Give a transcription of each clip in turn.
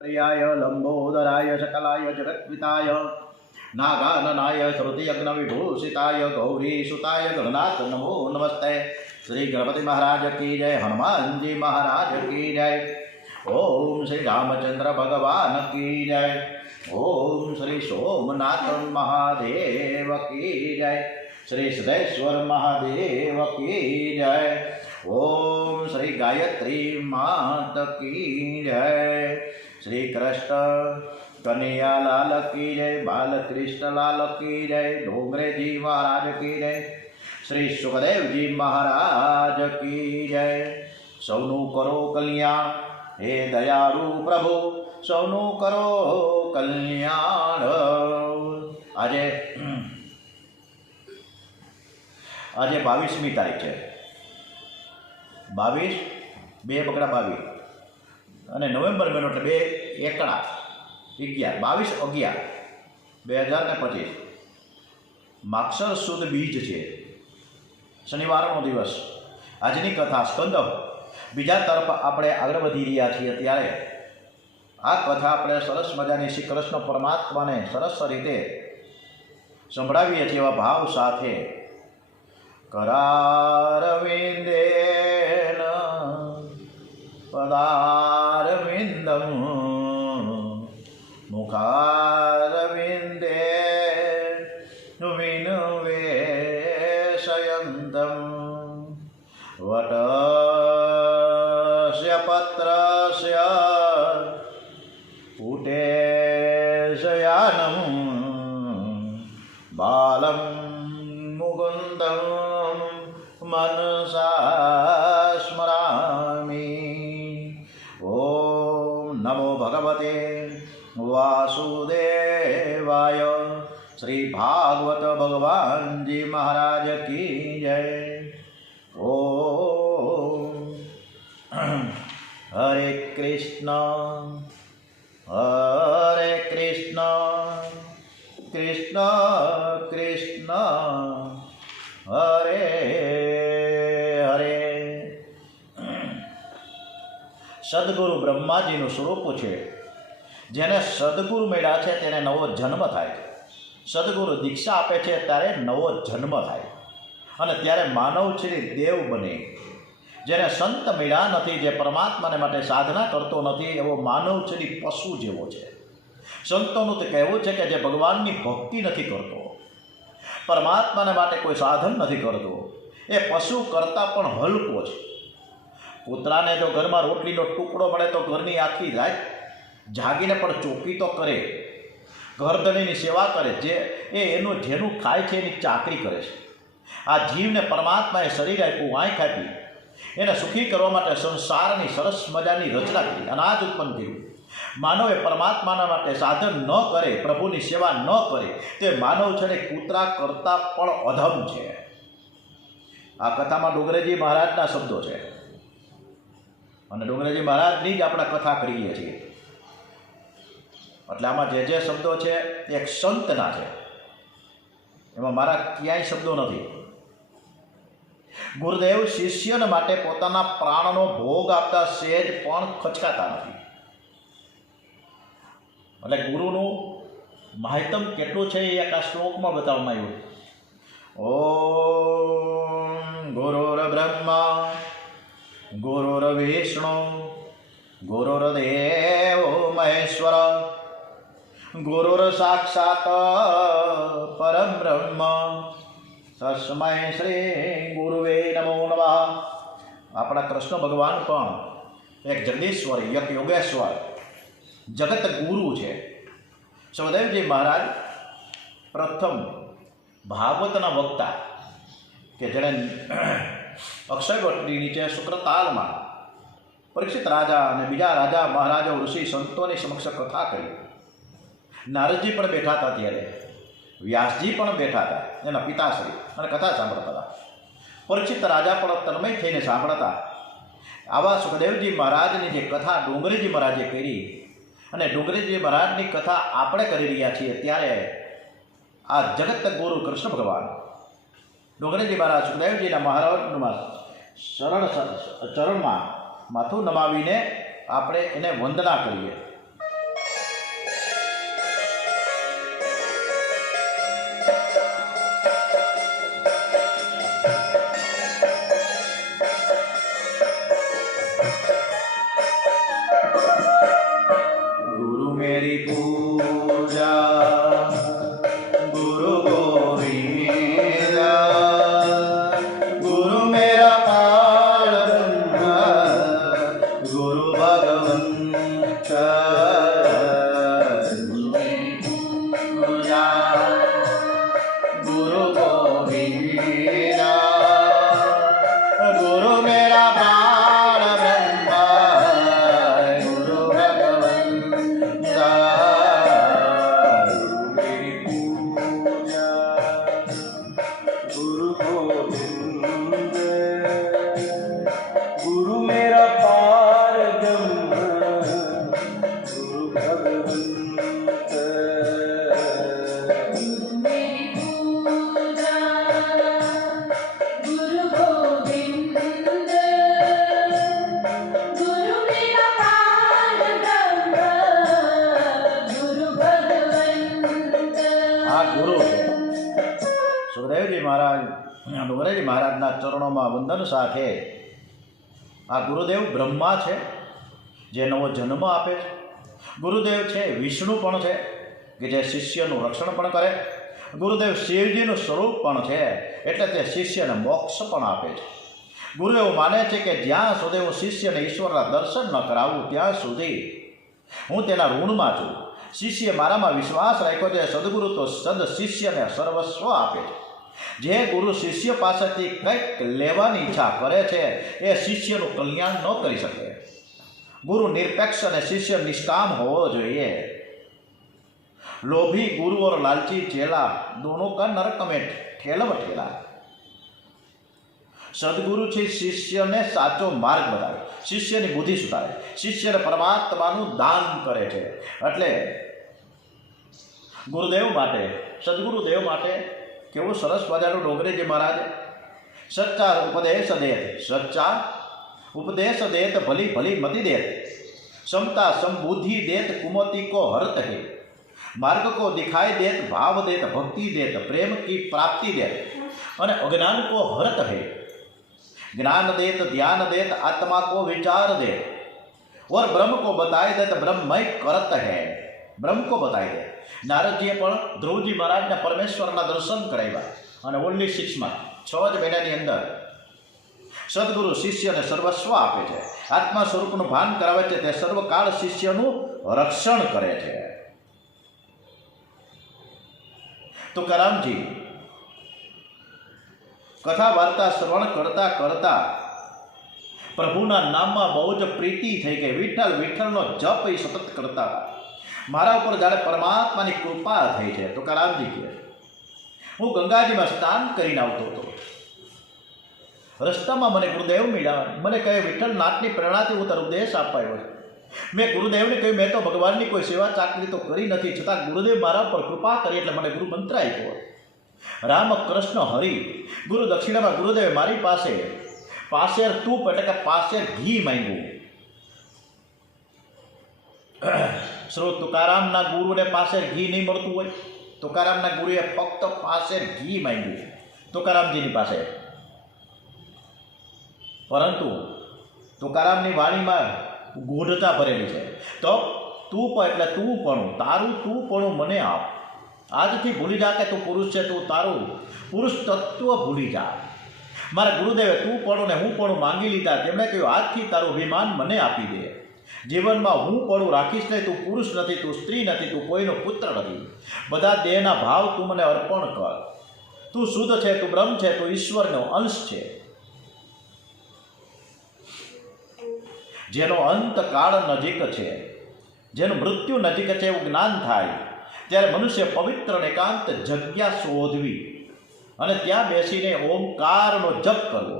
प्रियाय लंबोदराय सकलाय जगत्पिताय नागाननाय श्रुतियज्ञविभूषिताय गौरीसुताय गणनाथ नमो नमस्ते। श्री गणपति महाराज की जय, हनुमान जी महाराज की जय। ओम श्री रामचंद्र भगवान की जय। ओम श्री सोमनाथ महादेव की जय। श्री सिद्धेश्वर महादेव की जय। ओम श्री गायत्री मात की जय। श्री कृष्ण कन्हैया लाल की जय। बालकृष्ण लाल की जय। डोंगरे जी महाराज की जय। श्री सुखदेव जी महाराज की जय। सौनु करो कल्याण हे दयालु प्रभु, सौनु करो कल्याण। आज 22મી તારીખ છે। 22 2 બકડા 22 અને નવેમ્બર મહિનો એટલે 2 એકડા 11 22/11/2025 માક્ષર સુદ બીજ છે, શનિવારનો દિવસ। આજની કથા સ્કંદ બીજા તરફ આપણે આગળ વધી રહ્યા છીએ ત્યારે આ કથા આપણે સરસ મજાની શ્રી કૃષ્ણ પરમાત્માને સરસ રીતે સંભળાવીએ છીએ એવા ભાવ સાથે। करारविन्देन पदारविन्दं मुखारविन्दे विनिवेशयन्तं वटस्य पत्रस्य पुटेशयानं बालं मुकुन्दं मनसा स्मरामि। ओम नमो भगवते वासुदेवाय। श्री भागवत भगवान जी महाराज की जय। ओम हरे कृष्ण कृष्ण कृष्ण हरे हरे। सद्गुरु ब्रह्माजीનું સ્વરૂપ છે। જેને સદગુરુ મળ્યા છે તેને નવો જન્મ થાય છે। સદગુરુ દીક્ષા આપે છે ત્યારે નવો જન્મ થાય અને ત્યારે માનવ શ્રી દેવ બને। જેને સંત મળ્યા નથી, જે પરમાત્માને માટે સાધના કરતો નથી, એવો માનવ શ્રી પશુ જેવો છે। સંતોનું તો કહેવું છે કે જે ભગવાનની ભક્તિ નથી કરતો, પરમાત્માને માટે કોઈ સાધન નથી કરતો, એ પશુ કરતાં પણ હલકો છે। કૂતરાને જો ઘરમાં રોટલીનો ટુકડો મળે તો ઘરની આખી રાત જાગીને પણ ચોકી તો કરે, ઘરધણીની સેવા કરે, જે એનું જેનું ખાય છે એની ચાકરી કરે છે। આ જીવને પરમાત્માએ શરીર આપ્યું, આંખ આપી, એને સુખી કરવા માટે સંસારની સરસ મજાની રચના કરી, અનાજ ઉત્પન્ન કર્યું। માનવે પરમાત્માના માટે સાધન ન કરે, પ્રભુની સેવા ન કરે, તે માનવ છે ને કૂતરા કરતાં પણ અધમ છે। આ કથામાં ડોંગરેજી મહારાજના શબ્દો છે અને ડોંગરેજી મહારાજની જ આપણે કથા કરીએ છીએ। એટલે આમાં જે જે શબ્દો છે એ એક સંતના છે, એમાં મારા ક્યાંય શબ્દો નથી। ગુરુદેવ શિષ્યને માટે પોતાના પ્રાણનો ભોગ આપતા સહેજ પણ ખચકાતા નથી। એટલે ગુરુનું માહિતમ કેટલું છે એ એક આ શ્લોકમાં બતાવવામાં આવ્યું। ઓમ ગુરુર બ્રહ્મા ગુરુર વિષ્ણુ ગુરુર્દેવો મહેશ્વર ગુરુર સાક્ષાત પરમ બ્રહ્મ તસ્મૈ શ્રી ગુરુવે નમો નમઃ। આપણા કૃષ્ણ ભગવાન પણ એક જગદીશ્વર, એક યોગેશ્વર, જગત ગુરુ છે। સુખદેવજી મહારાજ પ્રથમ ભાગવતના વક્તા કે જેણે અક્ષયવટની નીચે શુક્રતાલમાં પરીક્ષિત રાજા અને બીજા રાજા મહારાજા ઋષિ સંતોની સમક્ષ કથા કરી। નારદજી પણ બેઠા હતા, ત્યારે વ્યાસજી પણ બેઠા હતા, એના પિતાશ્રી, અને કથા સાંભળતા હતા। પરીક્ષિત રાજા પણ તન્મય થઈને સાંભળતા। આવા સુખદેવજી મહારાજની જે કથા ડોંગરેજી મહારાજે કરી અને ડોંગરેજી મહારાજની કથા આપણે કરી રહ્યા છીએ, ત્યારે આ જગત ગુરુ કૃષ્ણ ભગવાન ડોંગરેજી મહારાજ સુખદેવજીના મહારાજમાં ચરણમાં માથું નમાવીને આપણે એને વંદના કરીએ। गुरु गोविंद गुरु मेरा प्राण ब्रह्मा गुरु भगवंत गुरु गोविंद गुरु मेरा पार ब्रह्म गुरु भगवंत गुरु गोविंद गुरु मेरा पार ब्रह्म गुरु भगवंत। આ ગુરુ છે સુખદેવજી મહારાજ ડુંગરેજી મહારાજના ચરણોમાં વંદન સાથે આ ગુરુદેવ બ્રહ્મા છે જે નવો જન્મ આપે છે. ગુરુદેવ છે વિષ્ણુ પણ છે કે જે શિષ્યનું રક્ષણ પણ કરે. ગુરુદેવ શિવજીનું સ્વરૂપ પણ છે એટલે તે શિષ્યને મોક્ષ પણ આપે છે. ગુરુ એવું માને છે કે જ્યાં સુધી હું શિષ્યને ઈશ્વરના દર્શન ન કરાવું ત્યાં સુધી હું તેના ઋણમાં છું. શિષ્ય મારામાં વિશ્વાસ રાખ્યો છે. સદગુરુ તો સદ શિષ્યને સર્વસ્વ આપે છે. જે ગુરુ શિષ્ય પાસેથી કંઈક લેવાની ઈચ્છા કરે છે એ શિષ્યનું કલ્યાણ ન કરી શકે. ગુરુ નિરપેક્ષ અને શિષ્ય નિષ્કામ હોવો જોઈએ. लोभी गुरु और लालची चेला दोनों का नरक में ठेला. सदगुरु છે શિષ્યને સાચો માર્ગ બતાવે, શિષ્યની બુદ્ધિ સુધારે, શિષ્યને પરમાત્માનું દાન કરે છે. એટલે ગુરુદેવ માટે, સદગુરુદેવ માટે કેવું સરસ મજાનું ડોંગરેજી મહારાજ સચ્ચા ઉપદેશ દેત, સચ્ચા ઉપદેશ દેત ભલી ભલી મતિ દેત, समता समबुद्धि देत कुमति को हरत है, मार्ग को दिखाई देत भाव देत भक्ति देत प्रेम की प्राप्ति देत और अज्ञान को हरत है, ज्ञान देत ध्यान देत आत्मा को विचार देत और ब्रह्म को बताई देत ब्रह्ममय करत है, ब्रह्म को बताई दे. नारदजीए पण ध्रुवजी महाराजने परमेश्वરના દર્શન કરાવ્યા અને ઓનલી 6 માં 6 જ મહિનાની અંદર સદગુરુ શિષ્યને સર્વસ્વ આપે છે, આત્મા સ્વરૂપનું ભાન કરાવે છે, તે સર્વકાળ શિષ્યનું રક્ષણ કરે છે. તુકારામજી કથા વાર્તા શ્રવણ કરતા કરતા પ્રભુના નામમાં બહુ જ પ્રીતિ થઈ ગઈ. વિઠ્ઠલ વિઠ્ઠલનો જપ એ સતત કરતા હતા. મારા ઉપર જાણે પરમાત્માની કૃપા થઈ છે. તુકારામજી કહે, હું ગંગાજીમાં સ્નાન કરીને આવતો હતો. રસ્તામાં મને ગુરુદેવ મળ્યા. મને કહે, વિઠ્ઠલ નાથની પ્રેરણાથી હું તારો ઉપદેશ આપવા આવ્યો છું. મેં ગુરુદેવને કહ્યું, મેં તો ભગવાનની કોઈ સેવા ચાકરી તો કરી નથી, છતાં ગુરુદેવ મારા પર કૃપા કરી એટલે મને ગુરુ મંત્ર આપ્યો. રામ કૃષ્ણ હરિ ગુરુ દક્ષિણામાં ગુરુદેવે મારી પાસે પાસેર તૂપ એટલે કે પાસેર ઘી માંગ્યું. શ્રોત તુકારામના ગુરુને પાસેર ઘી નહીં મળતું હોય. તુકારામના ગુરુએ ફક્ત પાસેર ઘી માંગ્યું તુકારામજીની પાસે. પરંતુ તુકારામની વાણીમાં ગૂઢતા ભરેલી છે. તો તું એટલે તું પણ, તારું તું પણ મને આપ. આજથી ભૂલી જા કે તું પુરુષ છે, તું તારું પુરુષ તત્વ ભૂલી જા. મારા ગુરુદેવે તું પણ ને હું પણ માંગી લીધા. તેમણે કહ્યું, આજથી તારું અભિમાન મને આપી દે. જીવનમાં હું પણ રાખીશ નહીં. તું પુરુષ નથી, તું સ્ત્રી નથી, તું કોઈનો પુત્ર નથી. બધા દેહના ભાવ તું મને અર્પણ કર. તું શુદ્ધ છે, તું બ્રહ્મ છે, તું ઈશ્વરનો અંશ છે. જેનો અંતકાળ નજીક છે, જેનું મૃત્યુ નજીક છે એવું જ્ઞાન થાય ત્યારે મનુષ્ય પવિત્ર અને એકાંત જગ્યા શોધવી અને ત્યાં બેસીને ઓમકારનો જપ કરવો.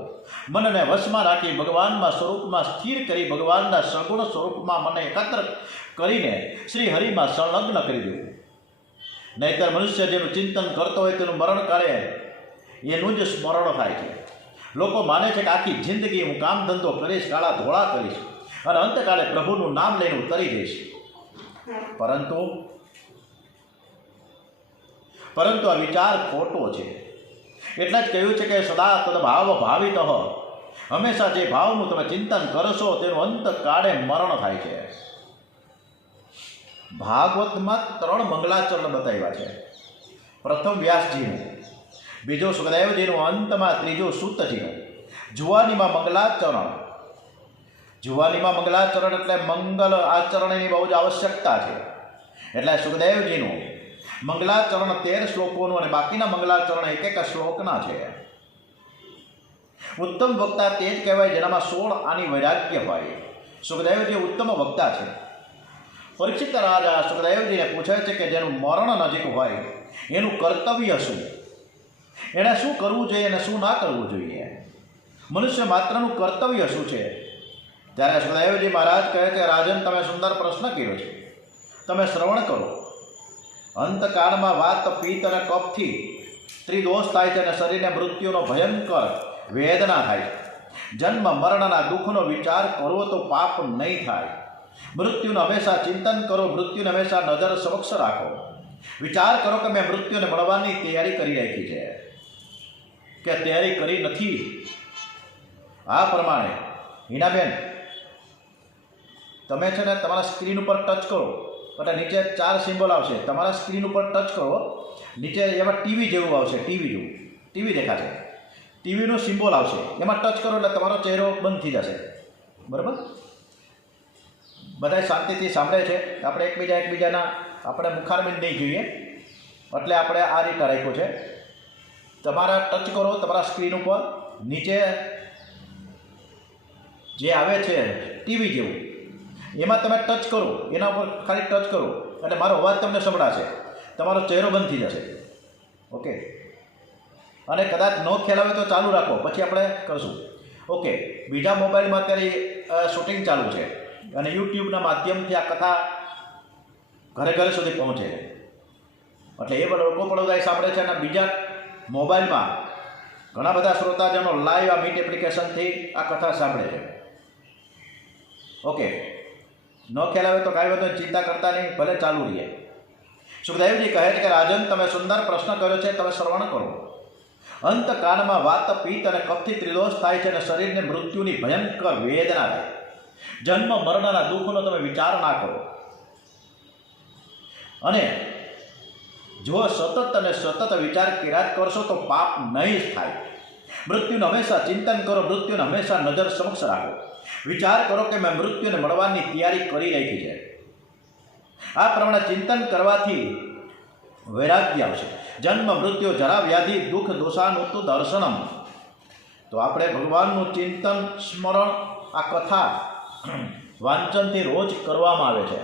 મનને વશમાં રાખી ભગવાનના સ્વરૂપમાં સ્થિર કરી ભગવાનના સગુણ સ્વરૂપમાં મને એકત્ર કરીને શ્રી હરિમાં સંલગ્ન કરી દેવું. નહીંતર મનુષ્ય જેનું ચિંતન કરતો હોય તેનું મરણ કાળે એનું જ સ્મરણ થાય છે. લોકો માને છે કે આખી જિંદગી હું કામ ધંધો કરીશ, કાળા ધોળા કરીશ અને અંતકાળે પ્રભુનું નામ લઈને ઉતરી જઈશ. પરંતુ આ વિચાર ખોટો છે. એટલે જ કહ્યું છે કે સદા તદભાવ ભાવિત, હંમેશા જે ભાવનું તમે ચિંતન કરશો તેનું અંતકાળે મરણ થાય છે. ભાગવતમાં 3 મંગલાચરણ બતાવ્યા છે. પ્રથમ વ્યાસજીનું, બીજો સુખદેવજીનું, અંતમાં ત્રીજો સૂતજીનું. જુવાનીમાં મંગલાચરણ, જુવાનીમાં મંગલાચરણ એટલે મંગલ આચરણની બહુ જ આવશ્યકતા છે. એટલે સુખદેવજીનું મંગલાચરણ 13 શ્લોકોનું અને બાકીના મંગલાચરણ એક શ્લોકના છે. ઉત્તમ વક્તા તે જ કહેવાય જેનામાં 16 આની વૈરાગ્ય હોય. સુખદેવજી ઉત્તમ વક્તા છે. પરીક્ષિત રાજા સુખદેવજીને પૂછે છે કે જેનું મરણ નજીક હોય એનું કર્તવ્ય શું, એણે શું કરવું જોઈએ અને શું ના કરવું જોઈએ, મનુષ્ય માત્રનું કર્તવ્ય શું છે. ત્યારે સુખદેવજી મહારાજ કહે છે, રાજન તમે સુંદર પ્રશ્ન કર્યો છે, તમે શ્રવણ કરો. અંતકાળમાં વાત પિત્ત અને કફથી ત્રિદોષ થાય છે અને શરીરને મૃત્યુનો ભયંકર વેદના થાય છે. જન્મ મરણના દુઃખનો વિચાર કરો તો પાપ નહીં થાય. મૃત્યુનું હંમેશા ચિંતન કરો, મૃત્યુને હંમેશા નજર સમક્ષ રાખો. વિચાર કરો કે મેં મૃત્યુને મળવાની તૈયારી કરી રાખી છે કે તૈયારી કરી નથી. આ પ્રમાણે હિનાબેન તમે છે ને તમારા સ્ક્રીન ઉપર ટચ કરો એટલે નીચે 4 સિમ્બોલ આવશે. તમારા સ્ક્રીન ઉપર ટચ કરો, નીચે એમાં ટીવી જેવું આવશે, ટીવી જેવું ટીવી દેખાશે, ટીવીનો સિમ્બોલ આવશે, એમાં ટચ કરો એટલે તમારો ચહેરો બંધ થઈ જશે. બરાબર? બધા શાંતિથી સાંભળે છે. આપણે એકબીજાના આપણે મુખારબિંદ નહીં જોઈએ એટલે આપણે આ રીતે રાખ્યું છે. તમારા ટચ કરો તમારા સ્ક્રીન ઉપર, નીચે જે આવે છે ટીવી જેવું એમાં તમે ટચ કરો, એના ઉપર ખાલી ટચ કરો એટલે મારો અવાજ તમને સંભળાશે, તમારો ચહેરો બંધ થઈ જશે. ઓકે? અને કદાચ ન ખ્યાલ આવે તો ચાલુ રાખો, પછી આપણે કરશું. ઓકે, બીજા મોબાઈલમાં અત્યારે શૂટિંગ ચાલુ છે અને યુટ્યુબના માધ્યમથી આ કથા ઘરે ઘરે સુધી પહોંચે છે. એટલે એ લોકો પણ બધા સાંભળે છે અને બીજા મોબાઈલમાં ઘણા બધા શ્રોતાજનો લાઈવ આ મીટ એપ્લિકેશનથી આ કથા સાંભળે છે. ઓકે, ન ખ્યાલ આવે તો કાંઈ બધું ચિંતા કરતા નહીં, ભલે ચાલુ રહીએ. સુખદેવજી કહે છે કે રાજન તમે સુંદર પ્રશ્ન કર્યો છે, તમે શ્રવણ કરો. અંતકાળમાં વાત પિત્ત અને કફથી ત્રિદોષ થાય છે અને શરીરને મૃત્યુની ભયંકર વેદના થાય. જન્મ મરણના દુઃખનો તમે વિચાર ના કરો અને જો સતત અને સતત વિચાર કર્યા કરશો તો પાપ નહીં જ થાય. મૃત્યુને હંમેશા ચિંતન કરો, મૃત્યુને હંમેશા નજર સમક્ષ રાખો. વિચાર કરો કે મેં મૃત્યુને મળવાની તૈયારી કરી રાખી છે. આ પ્રમાણે ચિંતન કરવાથી વૈરાગ્ય આવશે. જન્મ મૃત્યુ જરા વ્યાધિ દુઃખ દોષાનુત દર્શનમ. તો આપણે ભગવાનનું ચિંતન સ્મરણ આ કથા વાંચનથી રોજ કરવામાં આવે છે.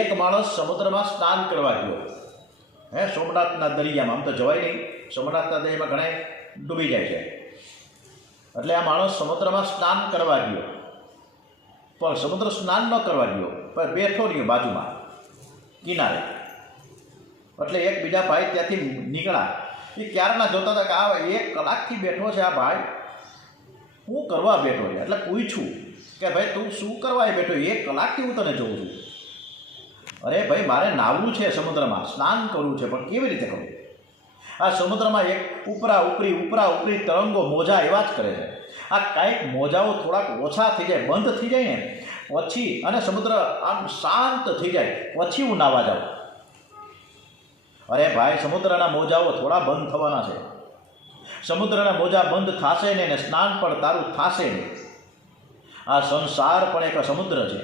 એક માણસ સમુદ્રમાં સ્નાન કરવા ગયો, સોમનાથના દરિયામાં. આમ તો જવાય નહીં, સોમનાથના દરિયામાં ઘણા ડૂબી જાય છે. એટલે આ માણસ સમુદ્રમાં સ્નાન કરવા ગયો, પણ સમુદ્ર સ્નાન ન કરવા ગયો, પણ બેઠો રહ્યો બાજુમાં કિનારે. એટલે એક બીજા ભાઈ ત્યાંથી નીકળ્યા. એ ક્યારના જોતા હતા કે આ 1 કલાકથી બેઠો છે આ ભાઈ, હું કરવા બેઠો છે. એટલે પૂછ્યું કે ભાઈ તું શું કરવા બેઠો? 1 કલાકથી હું તને જોઉં છું. અરે ભાઈ મારે નાહવું છે, સમુદ્રમાં સ્નાન કરવું છે, પણ કેવી રીતે કરું? આ સમુદ્રમાં એક ઉપરા ઉપરી તરંગો મોજા એવા જ કરે છે. આ કાંઈક મોજાઓ થોડાક ઓછા થઈ જાય, બંધ થઈ જાય ને પછી, અને સમુદ્ર આમ શાંત થઈ જાય પછી હું નાહવા જાઉં. અરે ભાઈ સમુદ્રના મોજાઓ થોડા બંધ થવાના છે. સમુદ્રના મોજા બંધ થશે ને સ્નાન પણ તારું થશે નહીં. આ સંસાર પણ એક સમુદ્ર છે,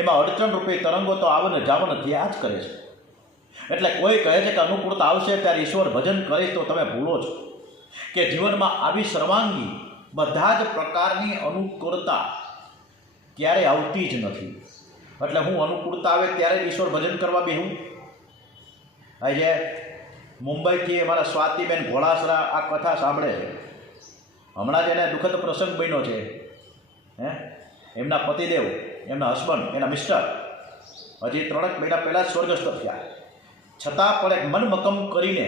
એમાં અડચણરૂપી તરંગો તો આવને જાવને થયા જ કરે છે. એટલે કોઈ કહે છે કે અનુકૂળતા આવશે ત્યારે ઈશ્વર ભજન કરીશ, તો તમે ભૂલો છો કે જીવનમાં આવી સર્વાંગી બધા જ પ્રકારની અનુકૂળતા ક્યારેય આવતી જ નથી. એટલે હું અનુકૂળતા આવે ત્યારે ઈશ્વર ભજન કરવા બેહું. આજે મુંબઈથી અમારા સ્વાતિબેન ઘોડાસરા આ કથા સાંભળે છે. હમણાં જ એને દુઃખદ પ્રસંગ બન્યો છે. એમના પતિદેવ, એમના હસબન્ડ, એના મિસ્ટર હજી 3 મહિના પહેલાં સ્વર્ગસ્થ થયા. છતાં પણ એક મનમક્કમ કરીને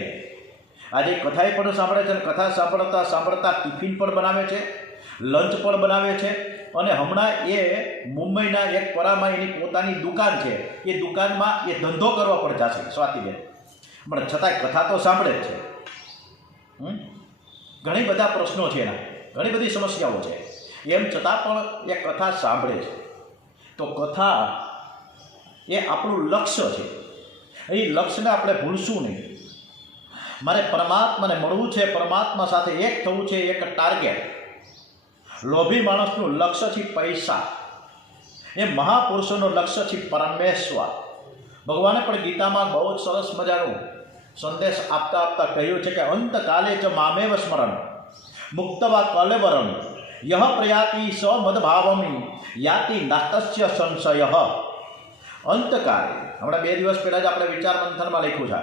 આજે કથાએ પણ સાંભળે છે અને કથા સાંભળતા સાંભળતા ટિફિન પણ બનાવે છે, લંચ પણ બનાવે છે. અને હમણાં એ મુંબઈના એક પરામાં એની પોતાની દુકાન છે, એ દુકાનમાં એ ધંધો કરવા પણ જશે સ્વાતિબેન, પણ છતાંય કથા તો સાંભળે જ છે. ઘણી બધા પ્રશ્નો છે એના, ઘણી બધી સમસ્યાઓ છે, એમ છતાં પણ એ કથા સાંભળે છે. તો કથા એ આપણું લક્ષ્ય છે. એ લક્ષ્યને આપણે ભૂલશું નહીં. મારે પરમાત્માને મળવું છે, પરમાત્મા સાથે એક થવું છે, એક ટાર્ગેટ. લોભી માણસનું લક્ષ્ય છે પૈસા, એ મહાપુરુષોનું લક્ષ્ય છે પરમેશ્વર. ભગવાને પણ ગીતામાં બહુ જ સરસ મજાનું સંદેશ આપતા આપતા કહ્યું છે કે અંતકાલે ચ મામેવ સ્મરણ મુક્તવા કલેવરમ યહ પ્રયાતિ સ મદભાવમી યાતિ નાસ્તસ્ય સંશય. અંતકાલે, હમણાં 2 દિવસ પહેલાં જ આપણે વિચાર મંથનમાં લખ્યું છે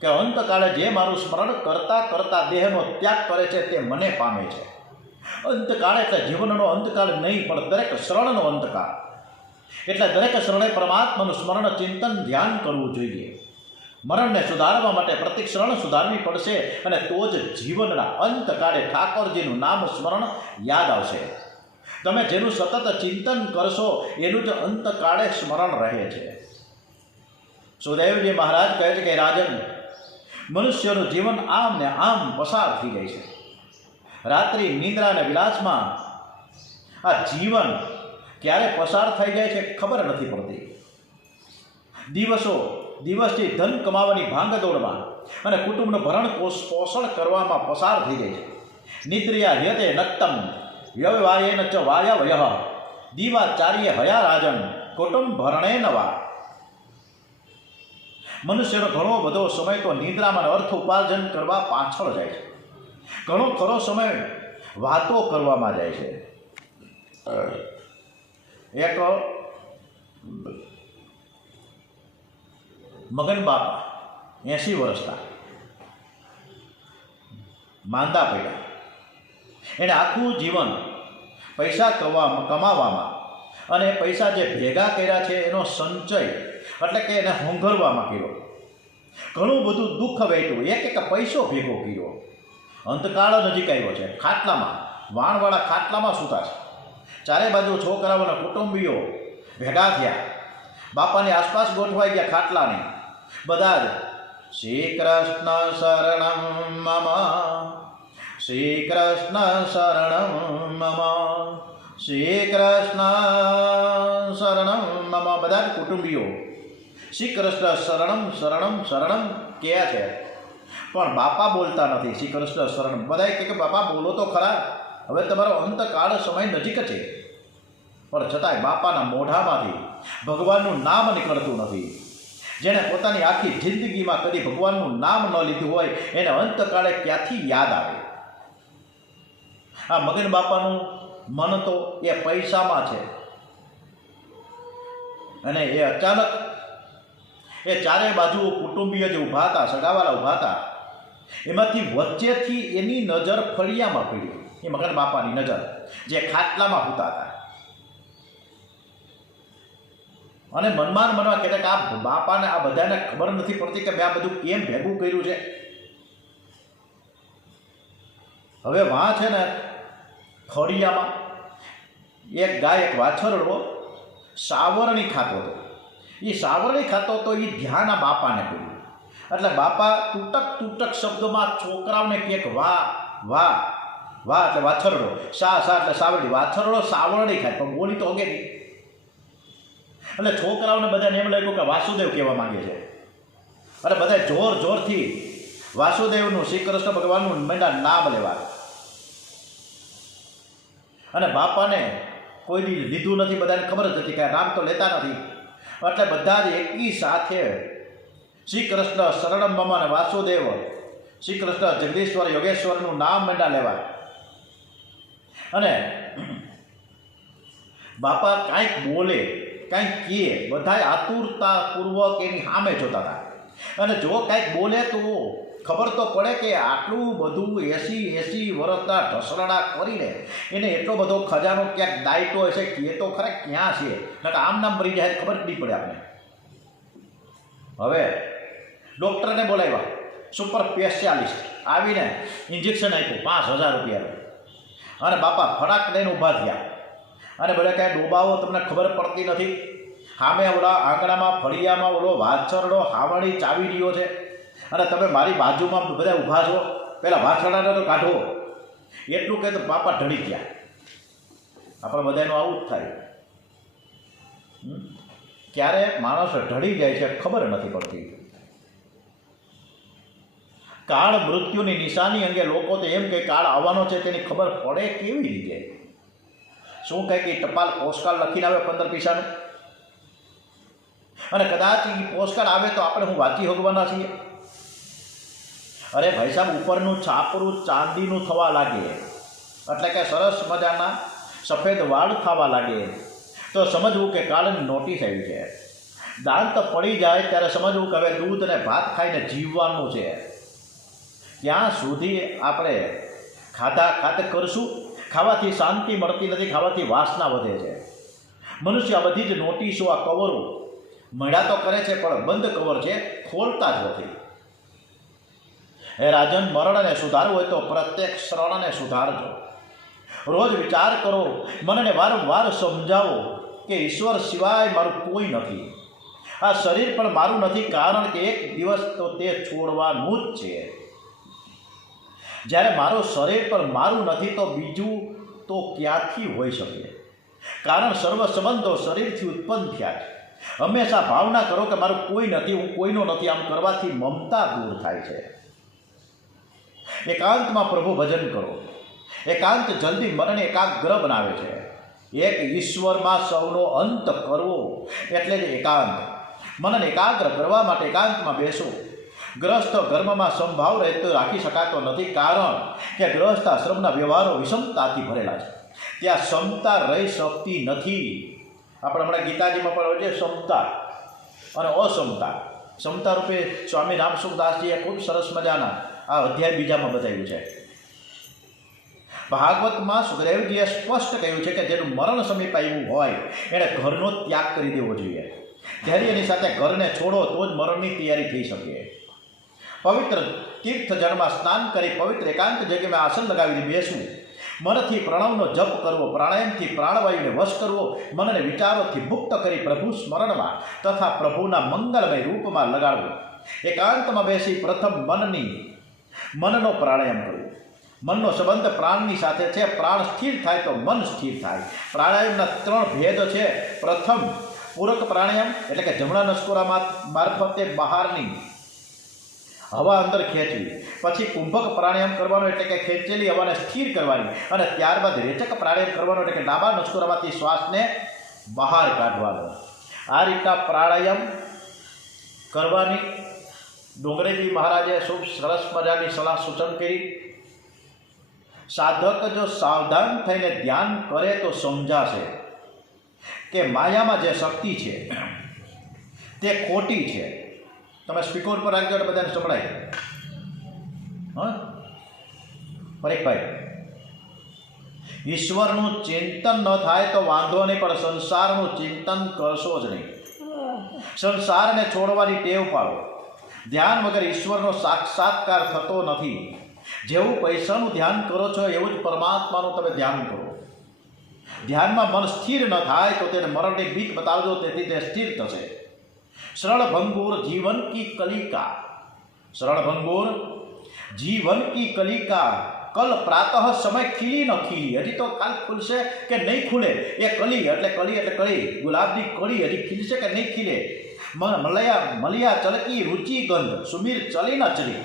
કે અંતકાળે જે મારું સ્મરણ કરતા કરતા દેહનો ત્યાગ કરે છે તે મને પામે છે. અંતકાળ એટલે જીવનનો અંતકાળ નહીં, પણ દરેક શરણનો અંતકાળ. એટલે દરેક શરણે પરમાત્માનું સ્મરણ, ચિંતન, ધ્યાન કરવું જોઈએ. મરણને સુધારવા માટે પ્રતિક શરણ સુધારવી પડશે, અને તો જ જીવનના અંતકાળે ઠાકોરજીનું નામ સ્મરણ યાદ આવશે. તમે જેનું સતત ચિંતન કરશો એનું જ અંતકાળે સ્મરણ રહે છે. સુદેવજી મહારાજ કહે છે કે રાજન, મનુષ્યનું જીવન આમ ને આમ પસાર થઈ જાય છે. રાત્રિ નિંદ્રા અને વિલાસમાં આ જીવન ક્યારે પસાર થઈ જાય છે ખબર નથી પડતી. દિવસથી ધન કમાવાની ભાંગદોડમાં અને કુટુંબનું ભરણ પોષણ કરવામાં પસાર થઈ જાય છે. નિદ્રિયા યતે નક્તમ વ્યવવાયેન ચ વાયવયઃ દીવાચાર્ય હયા રાજન કુટુંબ ભરણે નવા. મનુષ્યનો ઘણો બધો સમય તો નિદ્રામાં અર્થ ઉપાર્જન કરવા પાછળ જાય છે. ઘણો ખરો સમય વાતો કરવામાં જાય છે. એક મગન બાપા 80 વર્ષના માંદા પડ્યા. એણે આખું જીવન પૈસા કમાવામાં અને પૈસા જે ભેગા કર્યા છે એનો સંચય એટલે કે એને હોંઘરવામાં કર્યો. ઘણું બધું દુઃખ વેઠ્યું, એક પૈસો ભેગો કર્યો. અંતકાળ નજીક આવ્યો છે. ખાટલામાં, વાણવાળા ખાટલામાં સૂતા છે. ચારે બાજુ છોકરાઓના કુટુંબીઓ ભેગા થયા, બાપાની આસપાસ ગોઠવાઈ ગયા ખાટલાની. બધા જ શ્રી કૃષ્ણ શરણમ મમ, શ્રી કૃષ્ણ શરણમ મમ, શ્રી કૃષ્ણ શરણમ મમ. બધા જ કુટુંબીઓ શ્રી કૃષ્ણ શરણમ શરણમ શરણમ કહે છે, પણ બાપા બોલતા નથી. શ્રી કૃષ્ણ શરણમ. બધા કહે કે બાપા બોલો તો ખરા, હવે તમારો અંતકાળ સમય નજીક છે. પણ છતાંય બાપાના મોઢામાંથી ભગવાનનું નામ નીકળતું નથી. જેણે પોતાની આખી જિંદગીમાં કદી ભગવાનનું નામ ન લીધું હોય એને અંતકાળે ક્યાંથી યાદ આવે? આ મગન બાપાનું મન તો એ પૈસામાં છે. અને એ અચાનક એ ચારે બાજુ કુટુંબીઓ જે ઊભા હતા, સગાવાલા ઊભા હતા, એમાંથી વચ્ચેથી એની નજર ફળિયામાં પડી. એ મગન બાપાની નજર જે ખાટલામાં સૂતા હતા. અને મનમાં કહેતા કે આ બાપાને, આ બધાને ખબર નથી પડતી કે મેં આ બધું કેમ ભેગું કર્યું છે. હવે વાં છે ને ફળિયામાં એક ગાય, એક વાછરડો સાવરણી ખાતો હતો. એ સાવરણી ખાતો તો એ ધ્યાન આ બાપાને કર્યું. એટલે બાપા તૂટક શબ્દોમાં છોકરાઓને કહે કે વાહ વાહ વાહ, એટલે વાછરડો, સા એટલે સાવરણી. વાછરડો સાવરણી ખાય પણ બોલી તો હોગે નહીં. એટલે છોકરાઓને બધાને એમ લાગ્યું કે વાસુદેવ કહેવા માંગે છે. અને બધા જોરથી વાસુદેવનું, શ્રી કૃષ્ણ ભગવાનનું નામ લેવા. અને બાપાને કોઈ દી લીધું નથી, બધાને ખબર જ હતી કે નામ તો લેતા નથી. એટલે બધા જ એકી સાથે શ્રી કૃષ્ણ શરણમ મમ અને વાસુદેવ, શ્રી કૃષ્ણ જગદીશ્વર યોગેશ્વરનું નામ મંડા લેવા. અને બાપા કાંઈક બોલે, કાંઈક કહે, બધાય આતુરતાપૂર્વક એની સામે જોતા હતા. અને જો કાંઈક બોલે તો ખબર તો પડે કે આટલું બધું 80 વર્ષના ઢસરડા કરીને એને એટલો બધો ખજાનો ક્યાંક દાયટો હશે, કે તો ખરા ક્યાં છે, એટલે આમ નામ મરી જાય ખબર જ નહીં પડે આપણે. હવે ડૉક્ટરને બોલાવ્યા, સુપર સ્પેશિયાલિસ્ટ આવીને ઇન્જેક્શન આપ્યું 5000 રૂપિયા. અને બાપા ફટાક લઈને ઊભા થયા. અને બધા કાંઈ ડોબાઓ તમને ખબર પડતી નથી. સામે ઓલા આંગણામાં ફળિયામાં ઓલો વાછરડો હાવણી ચાવી રહ્યો છે, અને તમે મારી બાજુમાં બધા ઊભા છો. પહેલાં વાછરડાને તો કાઢો. એટલું કહે તો બાપા ઢળી ગયા. આપણે બધાનું આવું જ થાય. ક્યારે માણસ ઢળી જાય છે ખબર નથી પડતી. કાળ મૃત્યુની નિશાની અંગે લોકો તો એમ કે કાળ આવવાનો છે તેની ખબર પડે કેવી રીતે? શું કહે કે ટપાલ પોસ્ટકાર્ડ લખીને આવે 15 પૈસાનું, અને કદાચ એ પોસ્ટકાર્ડ આવે તો આપણે હું વાંચી શકવાના છીએ? અરે ભાઈ સાહેબ, ઉપરનું છાપરું ચાંદીનું થવા લાગે, એટલે કે સરસ મજાના સફેદ વાળ થવા લાગે તો સમજવું કે કાળની નોટિસ આવી છે. દાંત પડી જાય ત્યારે સમજવું કે હવે દૂધ અને ભાત ખાઈને જીવવાનું છે. ત્યાં સુધી આપણે ખાતે કરશું. ખાવાથી શાંતિ મળતી નથી, ખાવાથી વાસના વધે છે. મનુષ્ય આ બધી જ નોટિસો, આ કવરો મળ્યા તો કરે છે પણ બંધ કવર છે, ખોલતા જ નથી. હે રાજન, મરણને સુધારવું હોય તો પ્રત્યેક શરણને સુધારજો. રોજ વિચાર કરો, મનને વારંવાર સમજાવો કે ઈશ્વર સિવાય મારું કોઈ નથી. આ શરીર પણ મારું નથી, કારણ કે એક દિવસ તો તે છોડવાનું જ છે. જ્યારે મારું શરીર પણ મારું નથી તો બીજું તો ક્યાંથી હોઈ શકે? કારણ સર્વ સંબંધો શરીરથી ઉત્પન્ન થયા છે. હંમેશા ભાવના કરો કે મારું કોઈ નથી, હું કોઈનો નથી. આમ કરવાથી મમતા દૂર થાય છે. એકાંતમાં પ્રભુ ભજન કરો. એકાંત જલ્દી મનને એકાગ્ર બનાવે છે. એક ઈશ્વરમાં સૌનો અંત કરવો એટલે જ એકાંત. મનને એકાગ્ર કરવા માટે એકાંતમાં બેસો. ગ્રસ્થ ધર્મમાં સંભાવ રહેતો રાખી શકાતો નથી, કારણ કે ગ્રસ્થ આશ્રમના વ્યવહારો વિષમતાથી ભરેલા છે. ત્યાં ક્ષમતા રહી શકતી નથી. આપણે હમણાં ગીતાજીમાં પણ હોય છે ક્ષમતા અને અક્ષમતા. ક્ષમતા રૂપે સ્વામી રામસુખદાસજીએ ખૂબ સરસ મજાના આ અધ્યાય બીજામાં બતાવ્યું છે. ભાગવતમાં સુખદેવજીએ સ્પષ્ટ કહ્યું છે કે જેનું મરણ સમીપ આવ્યું હોય એણે ઘરનો ત્યાગ કરી દેવો જોઈએ. ધૈર્યની સાથે ઘરને છોડો તો જ મરણની તૈયારી થઈ શકે. પવિત્ર તીર્થ જળમાં સ્નાન કરી પવિત્ર એકાંત જગ્યામાં આસન લગાવીને બેસવું. મનથી પ્રણવનો જપ કરવો, પ્રાણાયામથી પ્રાણવાયુને વશ કરવો, મનને વિચારોથી મુક્ત કરી પ્રભુ સ્મરણમાં તથા પ્રભુના મંગલમય રૂપમાં લગાડવું. એકાંતમાં બેસી પ્રથમ મનનો પ્રાણાયામ કરવો. મનનો સંબંધ પ્રાણની સાથે છે. પ્રાણ સ્થિર થાય તો મન સ્થિર થાય. પ્રાણાયામના 3 ભેદ છે. પ્રથમ પૂરક પ્રાણાયામ એટલે કે જમણા નસકોરા મારફતે બહારની હવા અંદર ખેંચવી. પછી કુંભક પ્રાણાયામ કરવાનો એટલે કે ખેંચેલી હવાને સ્થિર કરવાની, અને ત્યારબાદ રેચક પ્રાણાયામ કરવાનો એટલે કે ડાબા નસકોરામાંથી શ્વાસને બહાર કાઢવાનો. આ રીતના પ્રાણાયામ કરવાની ડોંગરેજી મહારાજે ખૂબ સરસ મજાની સલાહ સૂચન કરી. સાધક જો સાવધાન થઈને ધ્યાન કરે તો સમજાશે કે માયામાં જે શક્તિ છે તે ખોટી છે. તમે સ્પીકર પર રાખજો એટલે બધાને સંભળાય. હા પરીખભાઈ, ઈશ્વરનું ચિંતન ન થાય તો વાંધો નહીં, પણ સંસારનું ચિંતન કરશો જ નહીં. સંસારને છોડવાની ટેવ પાડો. ધ્યાન વગર ઈશ્વરનો સાક્ષાત્કાર થતો નથી. જેવું પૈસાનું ધ્યાન કરો છો એવું જ પરમાત્માનું તમે ધ્યાન કરો. ધ્યાનમાં મન સ્થિર ન થાય તો તેને મરણની બીક બતાવજો, તેથી તે સ્થિર થશે. શરણભંગુર જીવન કી કલિકા, શરણભંગુર જીવન કી કલિકા, કલ પ્રાતઃ સમય ખીલી ન ખીલી. હજી તો કાલ ખુલશે કે નહીં ખુલે એ કલી એટલે કળી, ગુલાબની કળી હજી ખીલશે કે નહીં ખીલે. મલિયા ચલકી રુચિ ગંધ, સુમીર ચલી ન ચલી.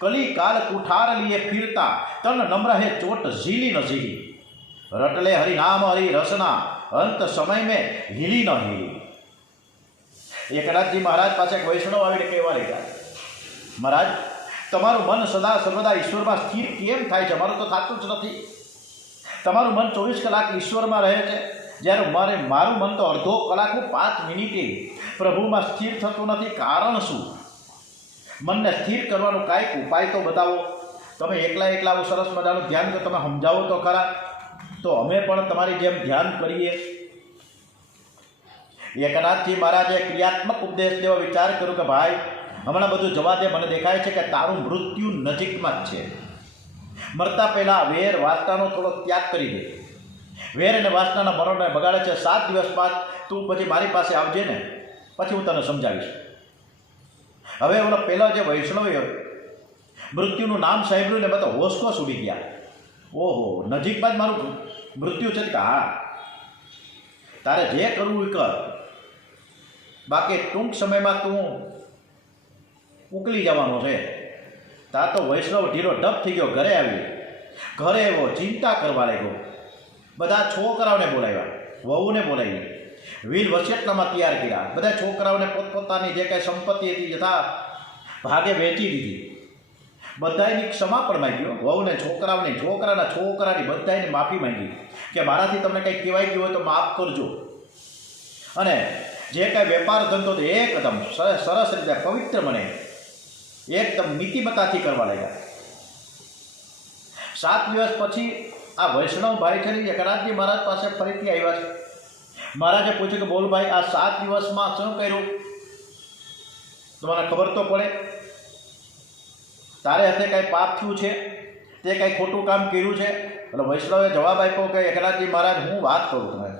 કલી કાલ કુઠાર લીએ ફિરતા, તન નમ્ર હે ચોટ ઝીલી ન ઝીલી. રટલે હરિનામ હરિ રસના, અંત સમય મેં હિલી ન હિલી. એકનાથજી મહારાજ પાસે એક વૈષ્ણવ આવીને કહેવા લાગ્યા, મહારાજ તમારું મન સદા સર્વદા ઈશ્વરમાં સ્થિર કેમ થાય છે? મારું તો થતું જ નથી. તમારું મન 24 કલાક ઈશ્વરમાં રહે છે, જ્યારે મારું મન તો અડધો કલાકનું 5 મિનિટે પ્રભુમાં સ્થિર થતું નથી. કારણ શું? મનને સ્થિર કરવાનું કાંઈક ઉપાય તો બતાવો. તમે એકલા આવું સરસ મજાનું ધ્યાન તો તમે સમજાવો તો ખરા, તો અમે પણ તમારી જેમ ધ્યાન કરીએ. એકનાથજી મહારાજે ક્રિયાત્મક ઉપદેશ દેવો વિચાર કર્યો કે ભાઈ હમણાં બધું જવા દે, મને દેખાય છે કે તારું મૃત્યુ નજીકમાં જ છે. મરતા પહેલાં વેર વાસનાનો થોડો ત્યાગ કરી દે. વેર અને વાસનાના મરણને બગાડે છે. 7 દિવસ બાદ તું પછી મારી પાસે આવજે ને, પછી હું તને સમજાવીશ. હવે ઓલો પહેલો જે વૈષ્ણવ મૃત્યુનું નામ સાંભળ્યું ને બધા હોશકોશ ઉડી ગયા. ઓહો, નજીકમાં જ મારું મૃત્યુ છે કે હા, તારે જે કરવું એ કર, બાકી ટૂંક સમયમાં તું ઉકલી જવાનો છે. ત્યાં તો વૈષ્ણવ ઢીલો ડબ થઈ ગયો. ઘરે આવી, ઘરે એવો ચિંતા કરવા લાગ્યો. બધા છોકરાઓને બોલાવ્યા, વહુને બોલાવી, વીર વસિયતનામા તૈયાર કર્યા. બધા છોકરાઓને પોતપોતાની જે કાંઈ સંપત્તિ હતી યથા ભાગે વેચી દીધી. બધાની ક્ષમા પણ માંગ્યો, વહુને છોકરાઓની, છોકરાના છોકરાની બધાની માફી માંગી કે મારાથી તમને કંઈક કહેવાય ગયું હોય તો માફ કરજો. અને જે કાંઈ વેપાર ધંધો તો એકદમ સરસ રીતે પવિત્ર બને, એકદમ નીતિમત્તાથી કરવા લાગ્યા. 7 દિવસ પછી આ વૈષ્ણવ ભાઈ છે ને એકનાથજી મહારાજ પાસે ફરીથી આવ્યા છે. મહારાજે પૂછ્યું કે બોલ ભાઈ, આ 7 દિવસમાં શું કર્યું? તમારે ખબર તો પડે. તારે હાથે કાંઈ પાપ થયું છે? તે કાંઈ ખોટું કામ કર્યું છે? એટલે વૈષ્ણવે જવાબ આપ્યો કે એકનાથજી મહારાજ, હું વાત કરું તમે,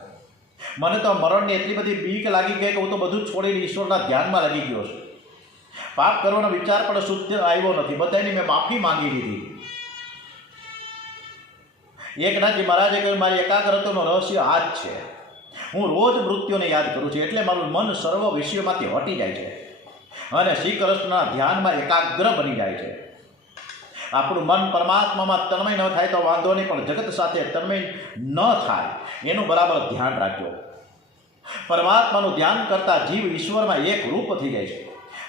મને તો મરણની એટલી બધી બીક લાગી ગઈ કે હું તો બધું જ છોડીને ઈશ્વરના ધ્યાનમાં લાગી ગયો છું. પાપ કરવાનો વિચાર પણ શુદ્ધ આવ્યો નથી. બધાની મેં માફી માંગી લીધી. એકનાથજી મહારાજે કહ્યું મારી એકાગ્રતાનું રહસ્ય આ જ છે. હું રોજ મૃત્યુને યાદ કરું છું એટલે મારું મન સર્વ વિષયોમાંથી હટી જાય છે અને શ્રી કૃષ્ણના ધ્યાનમાં એકાગ્ર બની જાય છે. આપણું મન પરમાત્મામાં તન્મય ન થાય તો વાંધો નહીં, પણ જગત સાથે તન્મય ન થાય એનું બરાબર ધ્યાન રાખજો. પરમાત્માનું ધ્યાન કરતા જીવ ઈશ્વરમાં એક રૂપ થઈ જાય છે.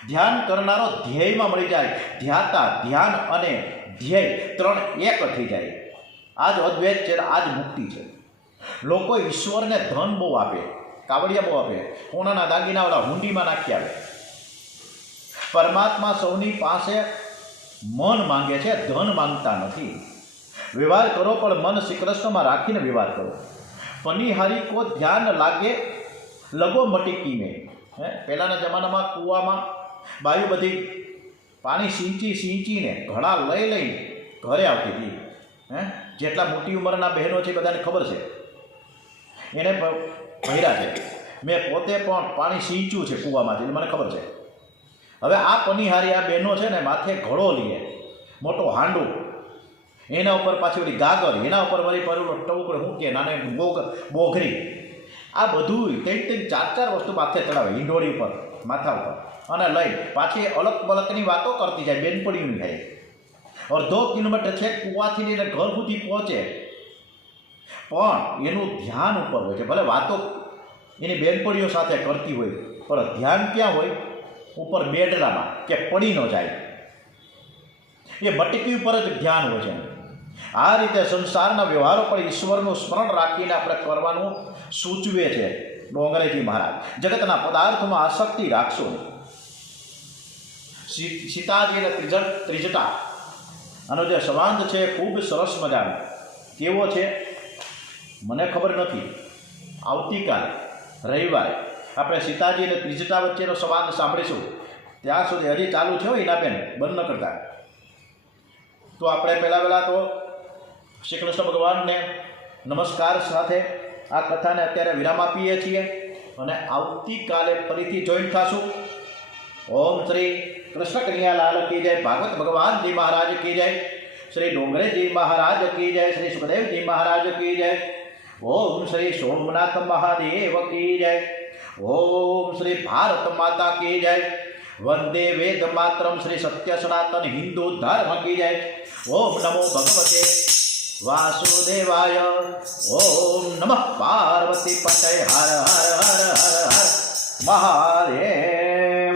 ધ્યાન કરનારો ધ્યેયમાં મળી જાય. ધ્યાતા, ધ્યાન અને ધ્યેય ત્રણ એક થઈ જાય. આ જ અદ્વૈત છે, આ જ મુક્તિ છે. લોકો ઈશ્વરને ધન બહુ આપે, કાવડિયા બહુ આપે, સોનાના દાગીના ઓલા હુંડીમાં નાખી આવે. પરમાત્મા સૌની પાસે મન માંગે છે, ધન માંગતા નથી. વ્યવહાર કરો પણ મન શ્રી કૃષ્ણમાં રાખીને વ્યવહાર કરો. પનિહારી કો ધ્યાન લાગે લગો મટીકી મેં. પહેલાંના જમાનામાં કૂવામાં બાયુ બધી પાણી સિંચીને ઘડા લઈને ઘરે આવતી હતી. જેટલા મોટી ઉંમરના બહેનો છે બધાને ખબર છે, એને ભર્યા છે. મેં પોતે પણ પાણી સિંચ્યું છે કૂવામાંથી, એટલે મને ખબર છે. હવે આ પનિહારી આ બહેનો છે ને માથે ઘડો લઈએ, મોટો હાંડો, એના ઉપર પાછી ઓલી ગાગર, એના ઉપર વળી પરેલો ટવકડો, શું કે નાને બોઘરી, આ બધું 3-4 વસ્તુ માથે ચડાવે હિંડોળી ઉપર, માથા ઉપર, અને લઈ પાછી અલગ બલકની વાતો કરતી જાય. બેનપણીની થાય. અડધો કિલોમીટર છે કૂવાથી લઈને ઘર સુધી પહોંચે, પણ એનું ધ્યાન ઉપર હોય છે. ભલે વાતો એની બેનપણીઓ સાથે કરતી હોય, પણ ધ્યાન ક્યાં હોય? ઉપર બેડલામાં, કે પડી ન જાય. એ મટકી ઉપર જ ધ્યાન હોય છે. આ રીતે સંસારના વ્યવહારો પર ઈશ્વરનું સ્મરણ રાખીને આપણે કરવાનું સૂચવે છે ડોંગરેજી મહારાજ. જગતના પદાર્થોમાં આસક્તિ રાખશો. સીતાજીને ત્રિજટા આનો જે સંવાદ છે ખૂબ સરસ મજાનો. કેવો છે મને ખબર નથી. આવતીકાલે રવિવારે આપણે સીતાજી અને ત્રિજટા વચ્ચેનો સંવાદ સાંભળીશું. ત્યાં સુધી હજી ચાલુ છે ઈનાબેન, બંધ ન કરતા. તો આપણે પહેલાં તો શ્રી કૃષ્ણ ભગવાનને નમસ્કાર સાથે આ કથાને અત્યારે વિરામ આપીએ છીએ અને આવતીકાલે ફરીથી જોઈન થશું. ઓમ શ્રી કૃષ્ણ કનૈયા લાલ કી જય, ભાગવત ભગવાનજી મહારાજ કી જય, શ્રી ડોંગરેજી મહારાજ કી જય, શ્રી સુખદેવજી મહારાજ કી જય. ઓમ શ્રી સોમનાથ મહાદેવ કી જય. ઓમ શ્રી ભારત માતા કી જય. વંદે વેદ માતરમ, શ્રી સત્ય સનાતન હિન્દુ ધર્મ કી જય. ઓમ નમો ભગવતે વાસુદેવાય. ઓમ નમઃ પાર્વતી પતય. હર હર હર હર હર મહાદેવ.